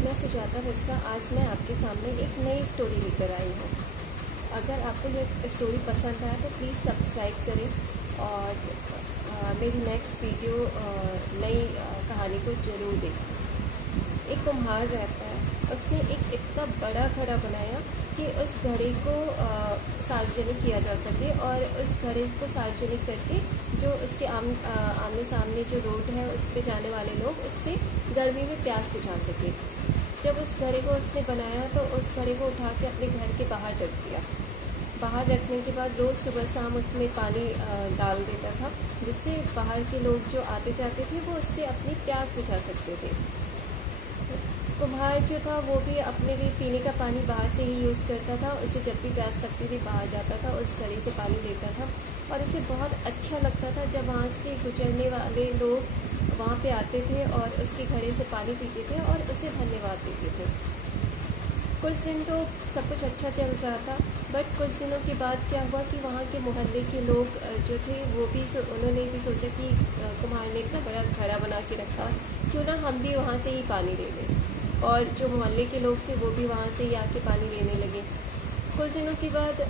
मैं सुजाता मिश्रा। आज मैं आपके सामने एक नई स्टोरी लेकर आई हूँ। अगर आपको ये स्टोरी पसंद आए तो प्लीज़ सब्सक्राइब करें और मेरी नेक्स्ट वीडियो नई कहानी को ज़रूर देखें। एक कुम्हार रहता है, उसने एक इतना बड़ा घड़ा बनाया कि उस घड़े को सार्वजनिक किया जा सके और उस घड़े को सार्वजनिक करके जो उसके आमने सामने जो रोड है उस पे जाने वाले लोग उससे गर्मी में प्यास बुझा सके। जब उस घड़े को उसने बनाया तो उस घड़े को उठा के अपने घर के बाहर रख दिया। बाहर रखने के बाद रोज़ सुबह शाम उसमें पानी डाल देता था, जिससे बाहर के लोग जो आते जाते थे वो उससे अपनी प्यास बुझा सकते थे। कुम्हार जो था वो भी अपने लिए पीने का पानी बाहर से ही यूज़ करता था। उसे जब भी प्यास लगती थी बाहर जाता था, उस घड़े से पानी लेता था और उसे बहुत अच्छा लगता था जब वहाँ से गुजरने वाले लोग वहाँ पे आते थे और उसके घड़े से पानी पीते थे और उसे धन्यवाद देते थे। कुछ दिन तो सब कुछ अच्छा चल रहा था, बट कुछ दिनों के बाद क्या हुआ कि वहाँ के मोहल्ले के लोग जो थे वो भी उन्होंने भी सोचा कि कुम्हार ने इतना बड़ा घड़ा बना के रखा, क्यों ना हम भी वहाँ से ही पानी ले लें। और जो मोहल्ले के लोग थे वो भी वहाँ से ही आके पानी लेने लगे। कुछ दिनों के बाद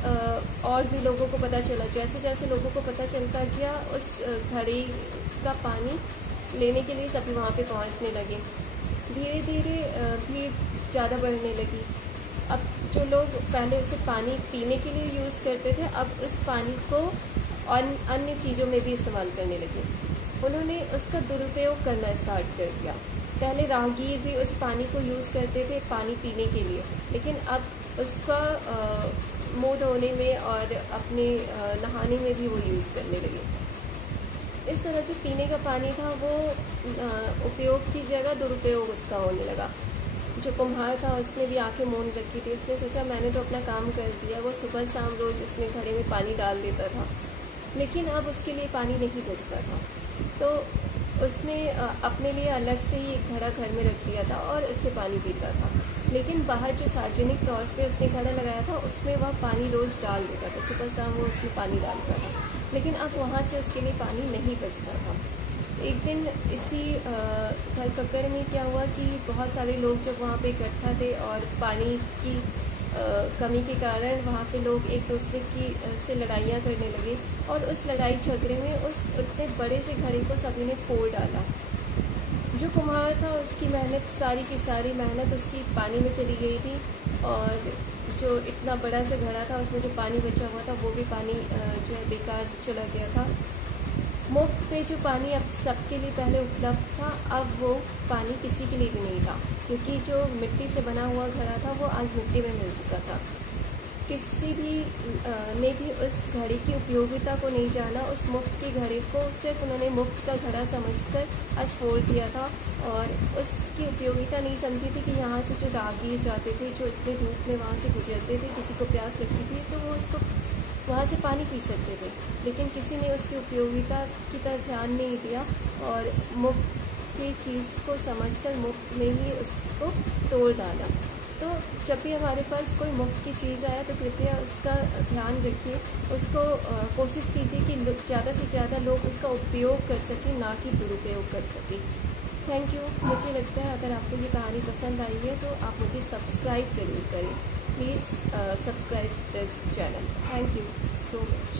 और भी लोगों को पता चला। जैसे जैसे लोगों को पता चलता गया, उस घड़े का पानी लेने के लिए सभी वहाँ पे पहुँचने लगे। धीरे धीरे भीड़ ज़्यादा बढ़ने लगी। अब जो लोग पहले उसे पानी पीने के लिए यूज़ करते थे, अब उस पानी को अन्य चीज़ों में भी इस्तेमाल करने लगे। उन्होंने उसका दुरुपयोग करना स्टार्ट कर दिया। पहले राहगीर भी उस पानी को यूज़ करते थे पानी पीने के लिए, लेकिन अब उसका मुँह धोने में और अपने नहाने में भी वो यूज़ करने लगे। इस तरह जो पीने का पानी था वो उपयोग की जगह दुरुपयोग उसका होने लगा। जो कुम्हार था उसने भी आंखें मूंद रखी थी। उसने सोचा मैंने तो अपना काम कर दिया। वो सुबह शाम रोज़ उसमें घड़े में पानी डाल देता था, लेकिन अब उसके लिए पानी नहीं बचता था। तो उसने अपने लिए अलग से ही एक घड़ा घर में रख दिया था और उससे पानी पीता था। लेकिन बाहर जो सार्वजनिक तौर पे उसने घड़ा लगाया था उसमें वह पानी रोज़ डाल देता था। सुबह शाम वो उसमें पानी डालता था, लेकिन अब वहाँ से उसके लिए पानी नहीं बचता था। एक दिन इसी धरपकड़ में क्या हुआ कि बहुत सारे लोग जब वहाँ पे इकट्ठा थे और पानी की कमी के कारण वहाँ पे लोग एक दूसरे की से लड़ाइयाँ करने लगे और उस लड़ाई झगड़े में उस उतने बड़े से घड़े को सभी ने फोड़ डाला। जो कुम्हार था उसकी मेहनत, सारी की सारी मेहनत उसकी पानी में चली गई थी और जो इतना बड़ा सा घड़ा था उसमें जो पानी बचा हुआ था वो भी पानी जो है बेकार चला गया था। मुफ्त में जो पानी अब सबके लिए पहले उपलब्ध था, अब वो पानी किसी के लिए भी नहीं था, क्योंकि जो मिट्टी से बना हुआ घड़ा था वो आज मिट्टी में मिल चुका था। किसी भी ने भी उस घड़े की उपयोगिता को नहीं जाना। उस मुफ्त के घड़े को सिर्फ उन्होंने मुफ्त का घड़ा समझकर आज फोड़ दिया था और उसकी उपयोगिता नहीं समझी थी कि यहाँ से जो राहगीर जाते थे, जो इतने धूप में वहाँ से गुजरते थे, किसी को प्यास लगती थी तो वो उसको वहाँ से पानी पी सकते थे, लेकिन किसी ने उसकी उपयोगिता की तरफ ध्यान नहीं दिया और मुफ्त की चीज़ को समझकर मुफ्त में ही उसको तोड़ डाला। तो जब भी हमारे पास कोई मुफ्त की चीज़ आए तो कृपया उसका ध्यान रखिए, उसको कोशिश कीजिए कि ज़्यादा से ज़्यादा लोग उसका उपयोग कर सकें, ना कि दुरुपयोग कर सकें। Thank you. मुझे लगता है अगर आपको ये कहानी पसंद आई है तो आप मुझे सब्सक्राइब ज़रूर करें। Please subscribe this channel. Thank you so much.